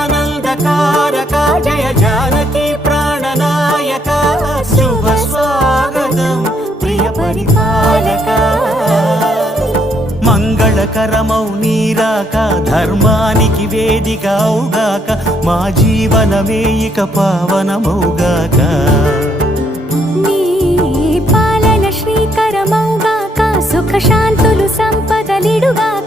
జగదానందకారక జయ జానకి ప్రాణనాయక శుభ స్వాగతం ప్రియ పరిపాలక మంగళకరమౌ నీరాక ధర్మానికి వేదిక అవుగాక మా జీవనమే ఇక పావనమౌగాక నీ పాలన శ్రీకరమౌగాక సుఖ శాంతులు సంపదలిడుగాక